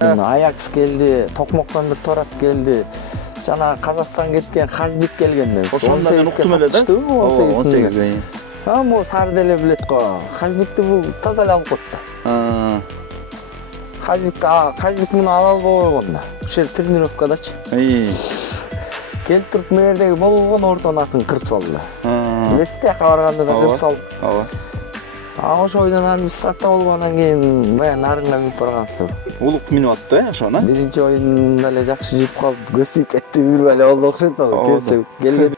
Аякс келди, Токмоктон бир Торат келди. Жана Казакстан кеткен Хазбек келген. Ошондо мен уктум эле да. 18. Могу Сары деле билет го. Хазбекти бул таза эле алып коет да. Хазбек муну ала албай койгон да. Ошол тренировкадачы. Келип туруп мээрдеги болгон ортонун атын кырып салды да. Билесиз тияка барганда да кырып салып. Ооба. Ошо ойдон анан биз сатта болгондон кийин баягы нарынга минип барганбыз. Улук минип аттı ошону. Биринчи оюнда эле жакшы жүрүп калып, көз тип кетти, үйрүп эле болду окшойт да. Келсе келген.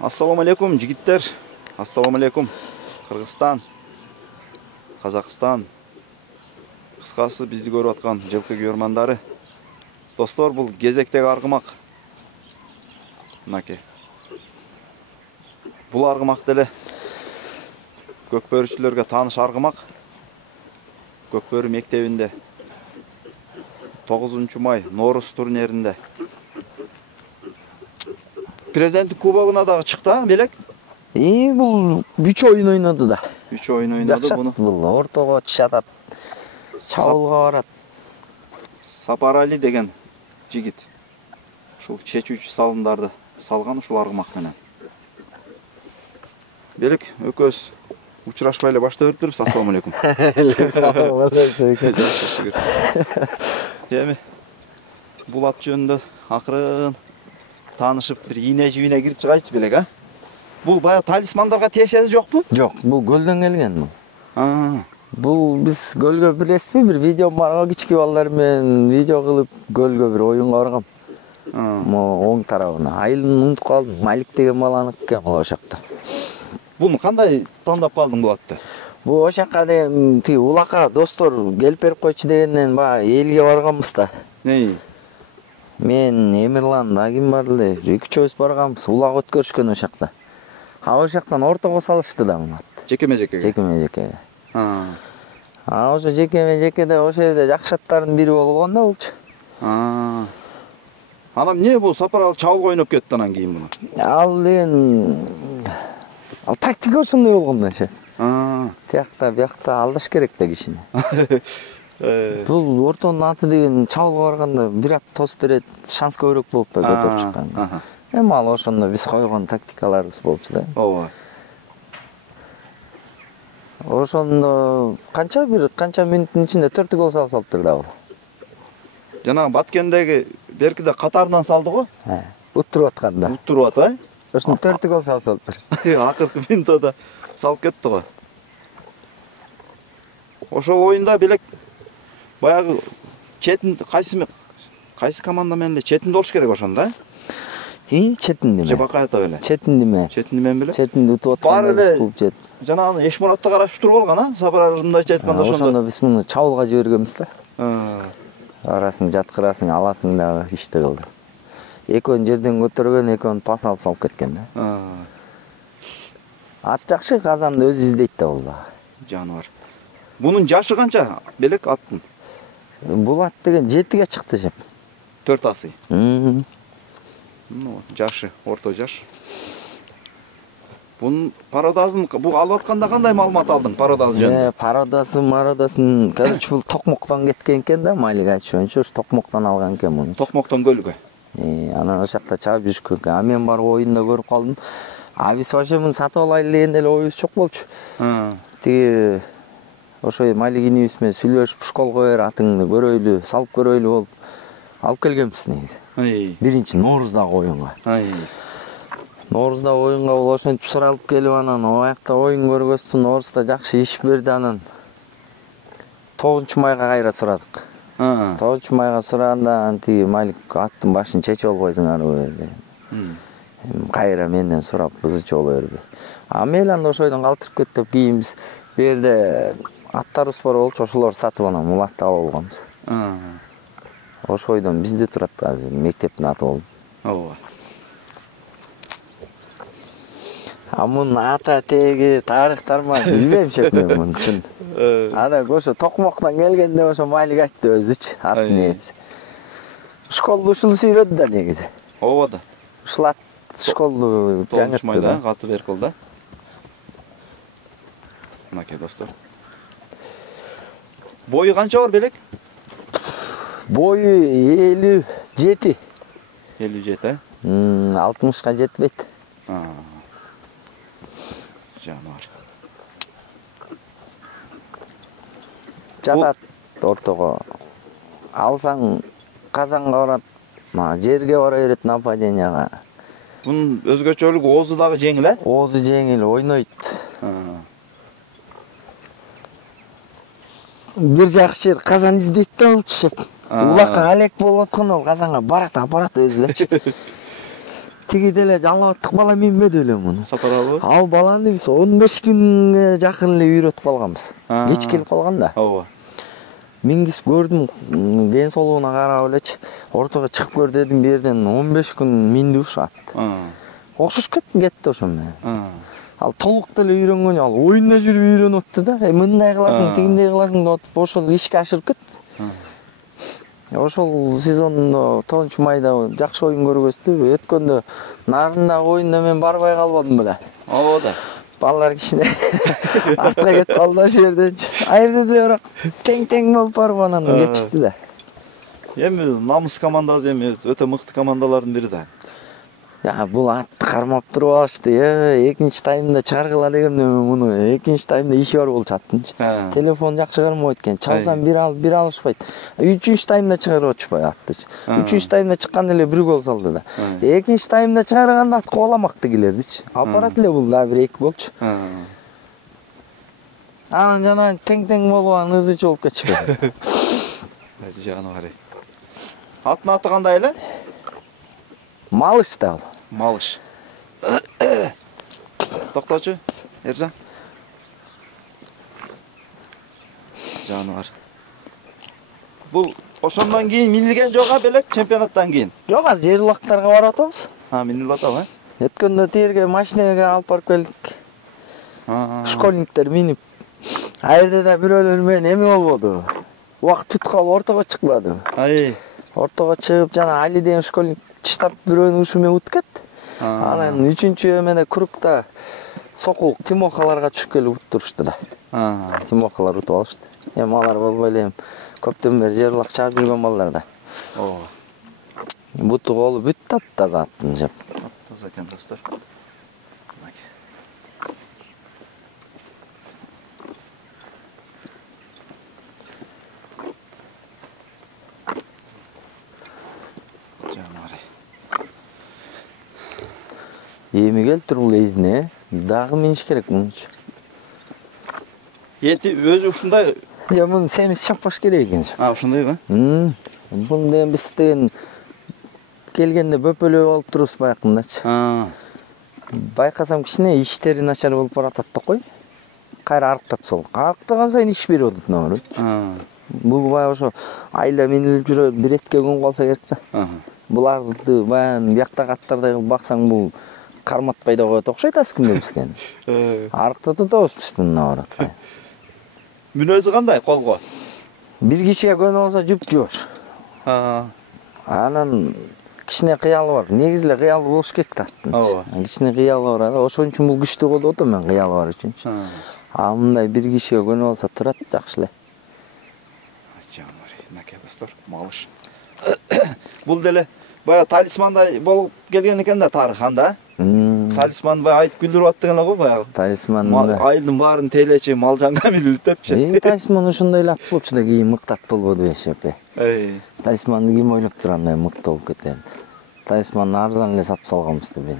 Ассаламу алейкум жигиттер. Ассаламу алейкум. Кыргызстан, Казакстан. Кыскасы бизди көрүп аткан жылкы көрмандары. Достор, бул кезектеги аргымак. Мынакей. Бул аргымак деле көкбөрүчүлөргө тааныш аргымак. Көкбөрү мектебинде 9 май Норус турниринде президенттик кубогуна дагы чыкты, белек? Бул 3 оюн ойноду да. 3 оюн ойноду буну. Бул ортого чатат. Чабуулга барат. Сапарали деген жигит. Ушул чечүүчү салымдарды салган ушул аргымак менен. Белек, өкөз учурашпай эле баштай бериппиз. Ассаламу алейкум. Эми бул ат жөнүндө акырын таанышып, бир ийне жибине кирип чыгайчы белек, а? Бул баягы талисмандарга тиешеси жокпу? Жок, бул көлдөн келген бул. Бул биз көлгө билесизби, бир видео бар, кички балдар менен видео кылып көлгө бир оюнга баргам. Оң тарабына. Айылын унутуп калдым. Малик деген баланыкы экен бул ошакта. Буну кандай тандап калдың бул атты? Бул ошакка деген тиги улакка достор келип берип койчу дегенден баягы элге барганбыз да. Мен, Эмирлан, да ким бар эле? 2-үчөөбүз барганбыз. Улак өткөрүшкөн ошакта. Ошактан ортого салышты да муну атты. Жекеме-жекеге. Жекеме-жекеге. Ошо жекеме-жекеде ошол жерде жакшы аттардын бири болгон да булчу. Анан эмне бул Сапаралы чабуулга ойноп кетти анан кийин муну? Ал деген тактика ошондой болгон да ше. Тиякта биякта алдаш керек да кишини. Бул ортонун аты деген чабуулга барганда бир ат тосуп берет, шанс көбүрөөк болуп па көтөрүп чыкканга. Эми ал ошондо биз койгон тактикаларыбыз болчу да. Ооба. Ошондо канча мүнөттүн ичинде 4 гол салыптыр да бул. Жанагы Баткендеги беркиде катарынан салды го? Уттуруп атканда. Уттуруп ата? Ошондо 4 гол салыптыр. Акыркы минутта салып кетти го. Ошол оюнда белек баягы четин кайсы команда менен эле четинде болуш керек ошондо, четинди ме? Же Бакаевдо беле? Четинди ме? Четинди менен беле? Четинди утуп атканда клуб чет. Жанагы Эшмуратты карашып туруп алган, а? Сапаралы мындайча айтканда ошондо. Ошондо биз муну чабуулга жибергенбиз да. Барасың, жаткырасың, аласың дагы ишти кылды. Экөөнү жерден көтөргөн, экөөнү пас алып салып кеткен да. Ат жакшы, казанды өзү издейт да бул да. Жаныбар. Бунун жашы канча белек аттын? Бул ат деген 7ге чыкты жеп. 4 асый. Жашы, орто жаш. Бунун пародазын бул алып атканда кандай маалымат алдың пародасы жөнүндө? Мародасын, короче, бул Токмоктон кеткен экен да, Малик айтышынча, ушу Токмоктон алган экен муну. Токмоктон көлгө. Анан ошакта чабып жүрүшкөн экен. Мен барып оюнда көрүп калдым. Биз вообще муну сатып алайлы дегенде эле оюбуз жок болчу. Тиги ошо Малик инибиз менен сүйлөшүп, школго бер атыңды көрөйлү, салып көрөйлү болуп алып келгенбиз негизи. Биринчи Норуздагы оюнга. Норузда оюнга бул ошентип суралып келип анан оякта оюн көргөзсүн, Норузда жакшы иш берди анан 9 майга кайра сурадык. 9 майга сураганда тиги Малик аттын башын чечип албайсыңарбы деген. Кайра менден сурап ызычы боло берди. Мейли анда ошойдон калтырып кеттип кийин биз бу жерде аттарыбыз бар болчу, ошолорду сатып анан мулатты алып алганбыз. Ошойдон бизде турат азыр, мектептин аты болду. Ооба. Мунун ата теги тарыхтарма билбейм шек мен муну чын. Ада ошо Токмоктон келгенде ошо Малик айтты өзүчү аттын ээси. Школду ушул сүйрөдү да негизи. Ооба да. Ушул ат школду жаңыртты да. Каты бер кылды. Мынакей достор. Boyu kança var belek? Boyu 57. 57, 60'ка жетпейт. Жануар. Жатат ортого. Алсаң казанга барат, жерге бара берет нападенияга. Bunun özgöçөлүгү оозу дагы жеңил, э? Оозу жеңил, ойнойт. Бир жакшы жер казан издейт да болчу. Улакка алек болуп аткан ол казанга барат, апарат өзү эле. Тиги деле алабаттык бала минбеди эле муну. Сапарабы? Ал баланы биз 15 күнгө жакын эле үйрөтүп калганбыз. Кеч келип калган да. Ооба. Мингиз көрдүм, ден соолугуна карап элечи. Ортого чыгып көр дедим, берден 15 күн минди ушу ат. Окшош кетти ошо менен. Ал толук деле үйрөнгөн, ал оюнда жүрүп үйрөнүп атты да. Мындай кыласың, тигиндей кыласың деп атып, ошол ишке ашырып кетти. Ошол сезондо 9-майда жакшы оюн көргөздү. Өткөндө нарындагы оюнда мен барбай калбадым беле. Ооба да. Балдар кичине артка кетип калды ошол жерденчи. Айрда деле бирок тең болуп барып анан кетишти да. Эми намыс командасы эми өтө мыкты командалардын бири да. Бул атты кармап туруп алышты. Экинчи таймда чыгаргыла дегенде муну экинчи таймда иши бар болчу аттынчы. Телефон жакшы кармабайт экен. Чалсам бир алышпайт. Үчүнчү таймда чыгарып атышпай аттычы. Үчүнчү таймда чыкканда эле бир гол салды да. Экинчи таймда чыгарганда ат коваламак дегилердичи. Апарат эле бул да бир 2 болчу. Анан жана тең болуп анан ызычы болуп кетишпи. Жануар. Аттын аты кандай эле? Малыш да ал. Малыш. Токточу, Эржан. Жануар. Бул ошондон кийин минилген жок белек чемпионаттан кийин. Жок, азыр жер улактарга барып атабыз. Минилип атабы, э? Өткөндө тиерге машинеге алып барып келдик. Школьниктер минип. Айрда да бирөөлөр менен эме болбоду. Убакыт бүтүп калып ортого чыкпады. Ортого чыгып жана Али деген школьник чыштап бирөөнүн ушу менен утуп кетти. Анан 3-чү эмене кругта сокул Тимохаларга түшүп келип уттурушту да. Тимохалар утуп алышты. Эми алар болбой эле көптөн бери жер улак чаап жүргөн балдар да. Ооба. Буту колу бүт таптаза аттын жеп. Таза экен достор. Эми келтир бул эзине, дагы миниш керек мунчу. Эти өзү ушундай. Муну семиз чаппаш керек экен. Ушундайбы? Бул деген биз деген келгенде бөпөлөп алып турубуз баякындачы. Байкасам кичине иштери начар болуп баратат да кой. Кайра арыктап сол. Арыктаган сайын иш берип атат наоборот. Бул бая ошо айла минилип жүрөт, бир этке күн калса керек да. Буларды баян бияктагы аттардай кылып баксаң бул карматпай да коет окшойт аскымда бизген. Арыктатып атабыз биз муну наоборот. Мүнөзү кандай колго? Бир кишиге көнүп алса жуп-жуаш. Анан кичине кыялы бар. Негизи эле кыялы болуш керек да аттын. Кичине кыялы бар. Ошон үчүн бул күчтүү болуп атам мен кыялы бар үчүнчү. Мындай бир кишиге көнүп алса турат жакшы эле. Жануар, мынакей достор, малыш. Бул деле бая талисмандай болуп келген экен да тарыхан да. Талисман бая айтып күлдүрүп аттыган эле го баягы. Талисман айылдын баарын тейлечи, малжанга минилип депчи. Талисман ошондой эле ат болчу да, кийин мыктат болбоду бешепе. Талисманды ким ойлоп тургандай мыкты болуп кеткен. Талисманды арзан эле сатып салганбыз да мен.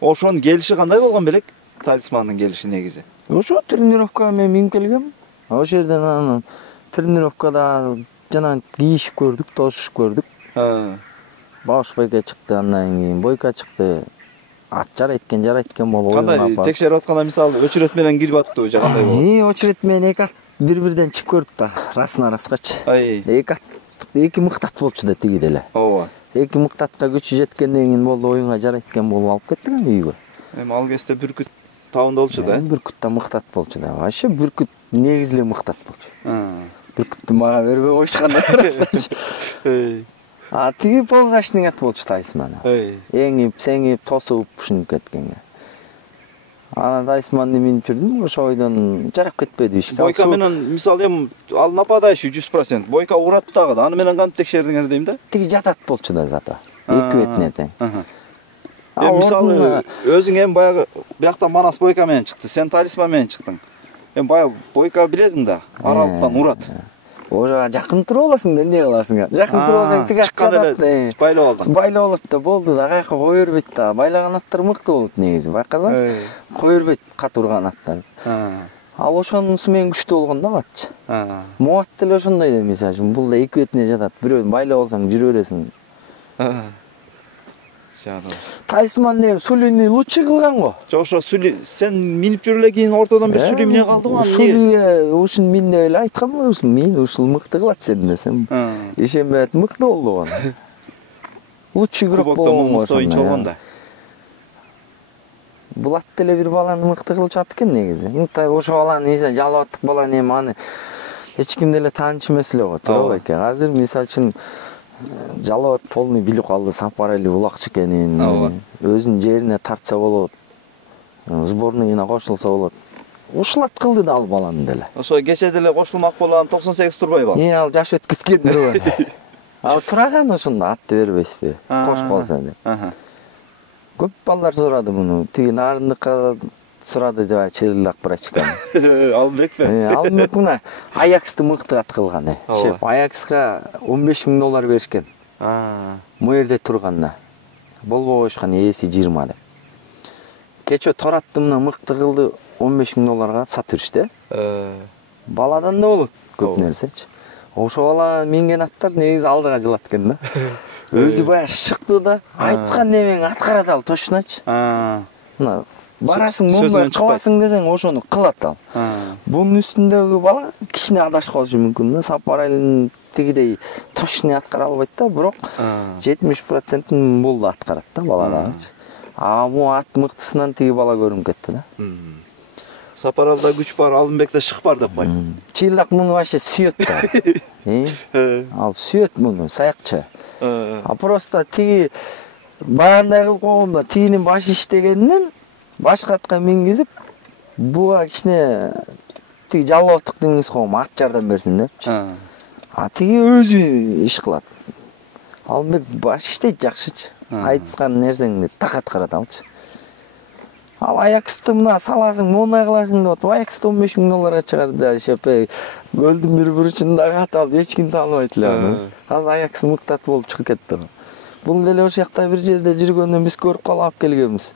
Ошонун келиши кандай болгон белек? Талисмандын келиши негизи. Ошо тренировкага мен минип келгем. Ошол жерден анан тренировкада жана кийишип көрдүк, тосушуп көрдүк. Баш бойка чыкты, андан кийин бойка чыкты. Ат жарайт экен болуп. Кандай текшерип атканда мисалы өчүрөт менен кирип аттыбы же кандай болду? Өчүрөт менен эки ат бири-бирден чыгып көрдүк да, расына раскачы. Эки ат, эки мыктат болчу да тиги деле. Ооба. Эки мыктатка күчү жеткенден кийин болду, оюнга жарайт экен болуп алып кеттик үйгө. Эми ал кезде бүркүт табында болчу да? Бүркүт да мыктат болчу да. Вообще бүркүт негизи эле мыктат болчу. Бүркүттү мага бербей коюшкан да. Тиги ползашный ат болчу талисманы. Эңип, сеңип, тосуп ушинтип кеткенге. Анан талисманды минип жүрдүм, ошо бойдон жарап кетпеди ишке. Бойка менен мисалы эми ал нападайшы 100%. Бойка урат дагы да. Аны менен кантип текшердиңер дейм да? Тиги жатат болчу да зато. Эки бетине тең. Мисалы өзүң эми баягы биякта Манас Бойка менен чыкты, сен талисман менен чыктың. Эми баягы Бойка билесиң да, аралыктан урат. Ожо жакын туруп аласың да, эмне кыласың? Жакын туруп алсаң тиги жатат. Байлап алдың. Байлап алат да болду да, каяка кое бербейт да. Байлаган аттар мыкты болот негизи. Байкасаңыз, кое бербейт кат урган аттар. Ал ошонусу менен күчтүү болгон да катчы. Моат деле ошондой да, мисалы үчүн, бул да эки бетине жатат. Бирөөнү байлап алсаң жүрө бересиң. Талисман не Сулини лучше кылган го. Жок, ошо Сули сен минип жүрүлө кийин ортодон бир Сули мине калды го. Сулиге ушун мин деп эле айтканмын, мин ушул мыкты кылат сен десем. Ишенбейт, мыкты болду го. Лучше игрок болгон го. Мыкты оюнчу болгон да. Бул ат деле бир баланы мыкты кылчат экен негизи. Мынтай ошо баланы биз жалап аттык баланы эми аны эч ким деле тааныш эмес эле го, туура экен. Азыр мисалы үчүн Жалоот полный билип калды Сапарали булакчы экенин. Өзүнүн жерине тартса болот. Сборныйына кошулса болот. Ушулат кылды да ал баланы деле. Ошо кече деле кошулмак болгон 98 Турбаев ал. Ал жаш өткүткөн Турбай. Ал сураган ошондо атты бербейсизби? Кошуп калса деп. Көп балдар сурады муну. Тиги нарындыкка сурады жана чырылдак врачка. Албекпи? Албек мына Аяксты мыкты ат кылган. Шеп Аякска $15,000 беришкен. Бу жерде турганда. Болбой коюшкан ээси 20 деп. Кече Торатты мына мыкты кылды $15,000 сатып жүрүштү. Баладан да болот көп нерсечи. Ошо бала минген аттар негизи алдыга жылат экен да. Өзү баягы шыкты да, айткан немең аткарат ал точночу. Мына барасың, мындай кыласың десең, ошону кылат ал. Бунун үстүндөгү бала кичине адашып калышы мүмкүн да. Сапаралин тигидей точно аткара албайт да, бирок 70% бул да аткарат да баладагычы. Бу ат мыктысынан тиги бала көрүнүп кетти да. Сапаралда күч бар, Алымбекте шык бар деп кой. Чыйлак муну вообще сүйөт да. Ал сүйөт муну, саякчы. Просто тиги баягындай кылып койгондо тигинин башы иштегенинен башка атка мингизип, буга кичине тиги жалооттук демеңиз койгом, ат жардам берсин депчи. Тиги өзү иш кылат. Алымбек баш иштейт жакшычы. Айткан нерсеңди так аткарат алчы. Ал Аяксты мына саласың, мондай кыласың деп атып, Аяксты $15,000 чыгарды шепе. Голдун бир бурчунда кат алып эч ким тааныбайт эле. Азыр Аякс мыктат болуп чыгып кетти. Бул деле ошол жакта бир жерде жүргөндө биз көрүп калып алып келгенбиз.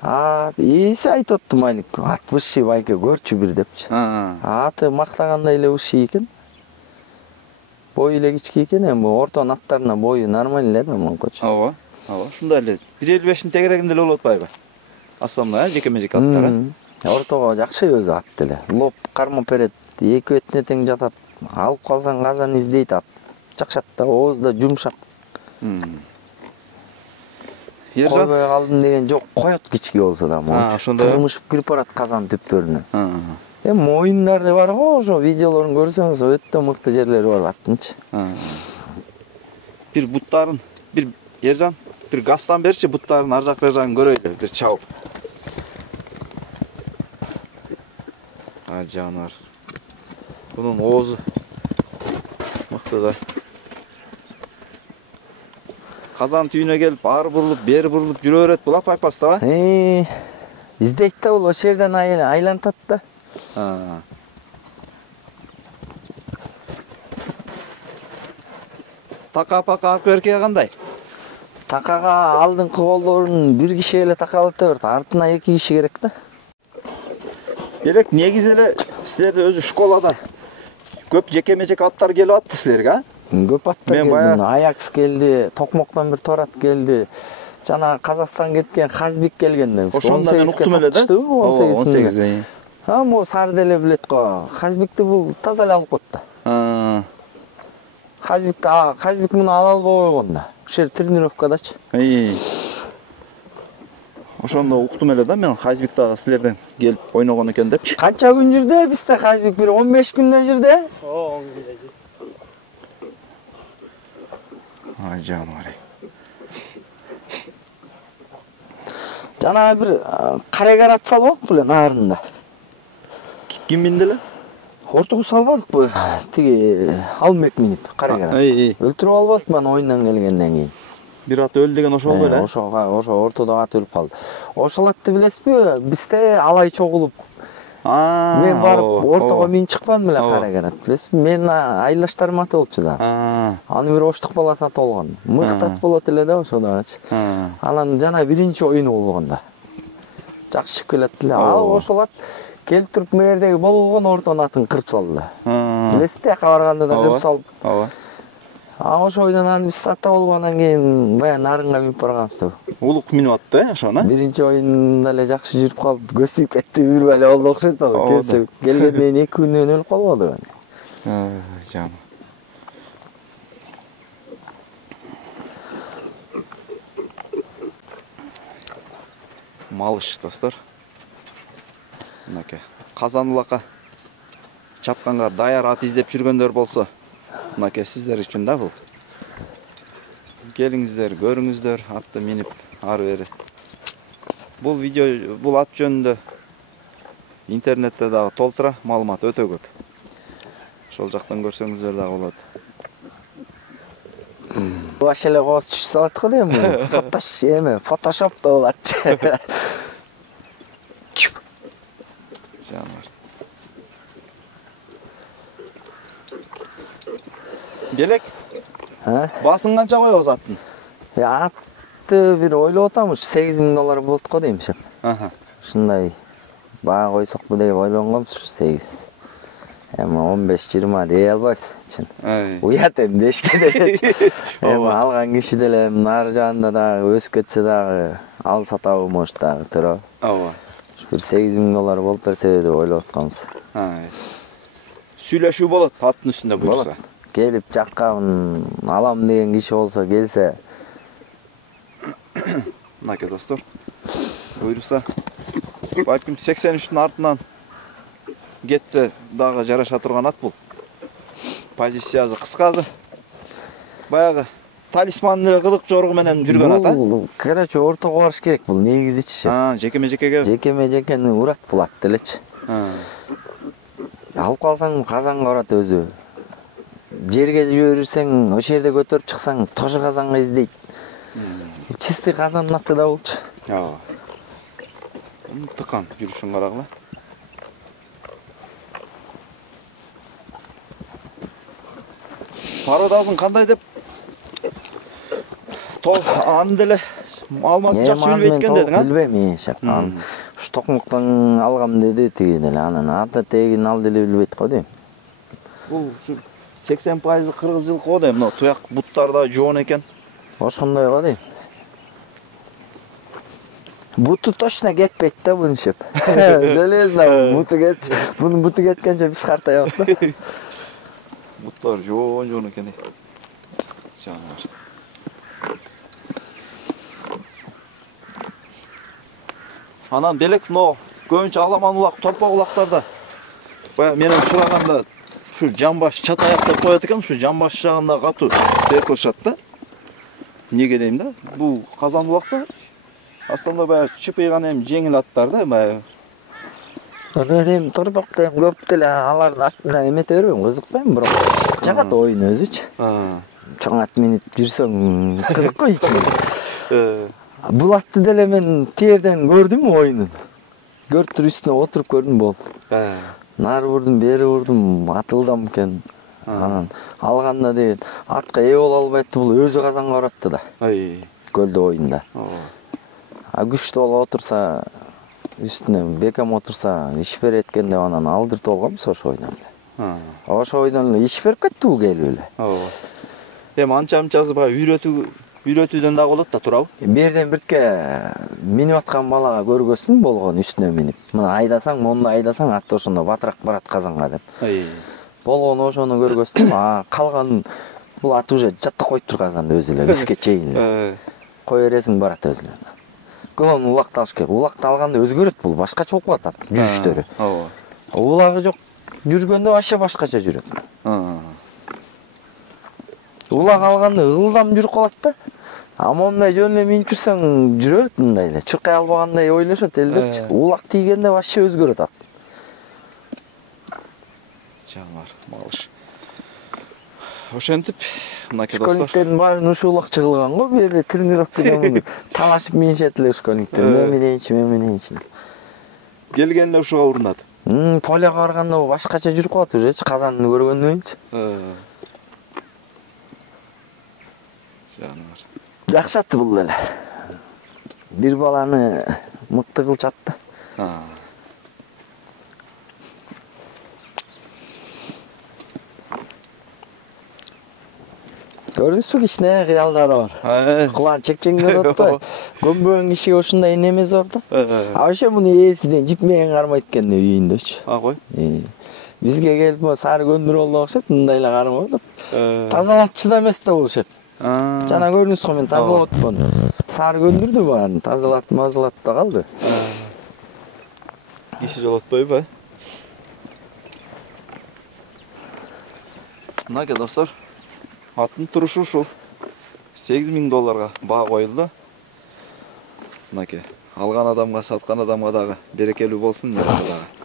Эси айтып атты Малик, ат высший байке көрчү бир депчи. Аты мактагандай эле высший экен. Бою эле кички экен, эми ортон аттарына бою нормаль эле да монкочу. Ооба, ушундай эле. 1.55-ин тегерегинде эле болот байбы. Асламда жеке-межеке аттар. Ортого жакшы өзү ат деле. Лоп кармап берет, эки бетине тең жатат. Алып калсаң казан издейт ат. Жакшат да, ооз да жумшак. Койбой калдым деген жок, коет кички болсо да, тырмышып кирип барат казан түптөрүнө. Эми моюндары бар го, ошо видеолорун көрсөңүз өтө мыкты жерлери бар аттынчы. Бир буттарын, бир Ержан, бир газдан берчи, буттарын ар жак бер жагын көрөйлү, бир чабып. Жанар. Бунун оозу мыкты да. Казан түйүнө келип, ары бурулуп, бери бурулуп жүрө берет бул апайпас да. Издейт да бул, ошол жерден айлантат да. Така-пака аркы эркеге кандай? Такага алдыңкы колдорун бир киши эле такалып берет, артына 2 киши керек да. Керек, негизи эле силерде өзү школада көп жеке-межеке аттар келип атты силерге, Көп аттар келди. Аякс келди, Токмоктон бир торат келди. Жана Казакстан кеткен Хазбик келген. Ошондо мен уктум эле да. 18. Могу сары деле билет го. Хазбикти бул таза эле алып кетти. Хазбик муну ала албай койгон да. Ошол жер тренировкадачы. Ошондо уктум эле да мен Хазбик дагы силерден келип ойногон экен депчи. Канча күн жүрдү бизде Хазбик? Бир 15 күндөн жүрдү. 10 күндөн. Жаным. жана бир карегер ат салбадык беле нарында. Ким минди эле? Ортого салбадыкпы? Тиги Алмек минип карегер. Өлтүрүп албадык мен оюндан келгенден кийин. Бир ат өлдү деген ошол беле? Ошо ортодо ат өлүп калды. Ошол атты билесизби? Бизде алай чогулуп. Мен барып ортого минип чыкпадым эле карегер ат. Билесизби? Менин айылдаштарым аты болчу да. Аны бир оштук баласы аты болгон. Мыктат болот эле да ошодогачы. Анан жана биринчи оюну болгондо. Жакшы чыгып келет эле. Ал ошол ат келип туруп мээрдеги болгон ортонун атын кырып салды. Билесиз, тияка барганда да кырып салып. Ооба. Ошо ойдон аны биз ата болгондон кийин баягы нарынга минип барганбыз да. Улук минип аттı ошону. Биринчи оюнда эле жакшы жүрүп калып, көз тип кетти, үйрүп эле болду окшойт ал. Келсе, келгенден 2 күндөн өлүп калбады аны. Жан. Малыш достор. Мынакей. Казанлака чапканга даяр ат издеп жүргөндөр болсо, мынакей сиздер үчүн да бул. Келиңиздер, көрүңүздөр, атты минип ары бери. Бул видео, бул ат жөнүндө интернетте дагы толтура маалымат өтө көп. Ошол жактан көрсөңүздөр дагы болот. Вообще эле кооз түшүп салат го дейм. Фотошопто болот. Жанар. Белек? Басын канча коебуз аттын? Атты бир ойлоп атамыз, $8.000 болот го дейм шеп. Ушундай баа койсокпу деп ойлонгонбуз, 8. Эми 15-20 дей албайбыз чын. Уят эми дешке делечи. Эми алган киши деле нары жагында дагы өсүп кетсе дагы ал сатабы может дагы туурабы? Ооба. Бир $8.000 болуп берсе деп ойлоп атканбыз. Сүйлөшүү болот аттын үстүндө буюрса. Келип жаккабын алам деген киши болсо келсе. Мынакей достор. Буюрса балким 83-түн артынан кетсе дагы жараша турган ат бул. Позициясы кыскасы. Баягы талисман эле кылык жоргу менен жүргөн ат. Бул короче ортого барыш керек бул негизичи. Жекеме-жекеге. Жекеме-жекени урат бул ат делечи. Алып калсаң казанга барат өзү. Жерге жиберсең, ошол жерде көтөрүп чыксаң, тоже казанга издейт. Чистый казандын аты да болчу. Тыкан жүрүшүн карагыла. Пародазын кандай деп аны деле маалымат жакшы билбейт экен дедиң, а? Билбейм, шапкан. Ушу токмуктан алгам деди тиги деле. Анан аты тегин ал деле билбейт го дейм. Бул ушу 80% кыргыз жылкы го дейм. Мына туяк буттарда жоон экен. Ошондой го дейм. Буту точно кетпейт да бунун шеп. Железно буту кетчи. Бунун буту кеткенче биз картаябыз да. Буттар жоон экен. Жанар. Анан белек но көбүнчө аламан улак, торпок улактарда. Бая менен сураганда ушу жамбаш чат аяк деп коет экен, ушу жамбаш жагында катуу деп коюшат да. Неге дейм да? Бул казан улакта аслында бая чыпыйган эми жеңил аттар да, бая. Эми торпок дейм көп деле алардын артына эмете бербейм, кызыкпайм, бирок жагат оюн өзүчү. Чоң ат минип жүрсөң кызык го ичинде. Бул атты деле мен тиерден көрдүм оюнун. Көрүп туруп үстүнө отуруп көрдүм болду. Нары бурдум, бери бурдум, атылдам экен. Анан алганда деген атка ээ боло албайт, бул өзү казанга баратты да. Көлдө оюнда. Күчтүү болуп отурса, үстүнө бекем отурса, иш берет экен деп анан алдыртып алганбыз ошо ойдон эле. Ошо ойдон эле иш берип кетти бул келип эле. Эми анча-мынчасы баягы үйрөтүүдөн дагы болот да, туурабы? Бирден бирке минип аткан балага көргөзсүн болгон үстүнө минип. Мына айдасаң, монду айдасаң ат ошондо батыраак барат казанга деп. Болгон ошону көргөзсүн. Калган бул ат уже жатта коюп тур казанда өзү эле, бизге чейин эле. Кое бересиң барат өзү эле. Көмөн улакты алыш керек. Улакты алганда өзгөрөт бул, башкача болуп калат ат жүрүштөрү. Улагы жок жүргөндө вообще башкача жүрөт. Улак алганда ылдам жүрүп калат да. Ama мындай жөн эле минип жүрсөң жүрө берет мындай эле. Чуркай албагандай ойлошот элдерчи. Улак тийгенде вообще өзгөрөт ат. Жанар, малыш. Ошентип, мынакей достор. Школьниктердин баарын ушу улак чыгылган го, бу жерде тренировкада талашып минишет эле школьниктер. Мен менен. Келген эле ушуга урунат. Поляга барганда башкача жүрүп калат уже, казанды көргөндөн кийинчи. Жанар. Жакшы атты бул эле. Бир баланы мыкты кылчат да. Көрдүңүзбү кичине кыялдары бар. Кулан чекчеңден отпой. Көмбөгөн кишиге ушундай неме зор да. Вообще муну ээсинен жипмеген кармайт экен үйүндөчү. Кой. Бизге келип сары көндүрүп алды окшойт, мындай эле кармап атат. Тазалатчы да эмес да бул шеп. Жана көрдүңүз го мен тазалап атпын. Сары көндүрдү баарын, тазалат да калды. Киши жолотпойбу? Мынакей достор, аттын турушу ушул. $8,000 баа коюлду. Мынакей, алган адамга, саткан адамга дагы берекелүү болсун, жараса дагы.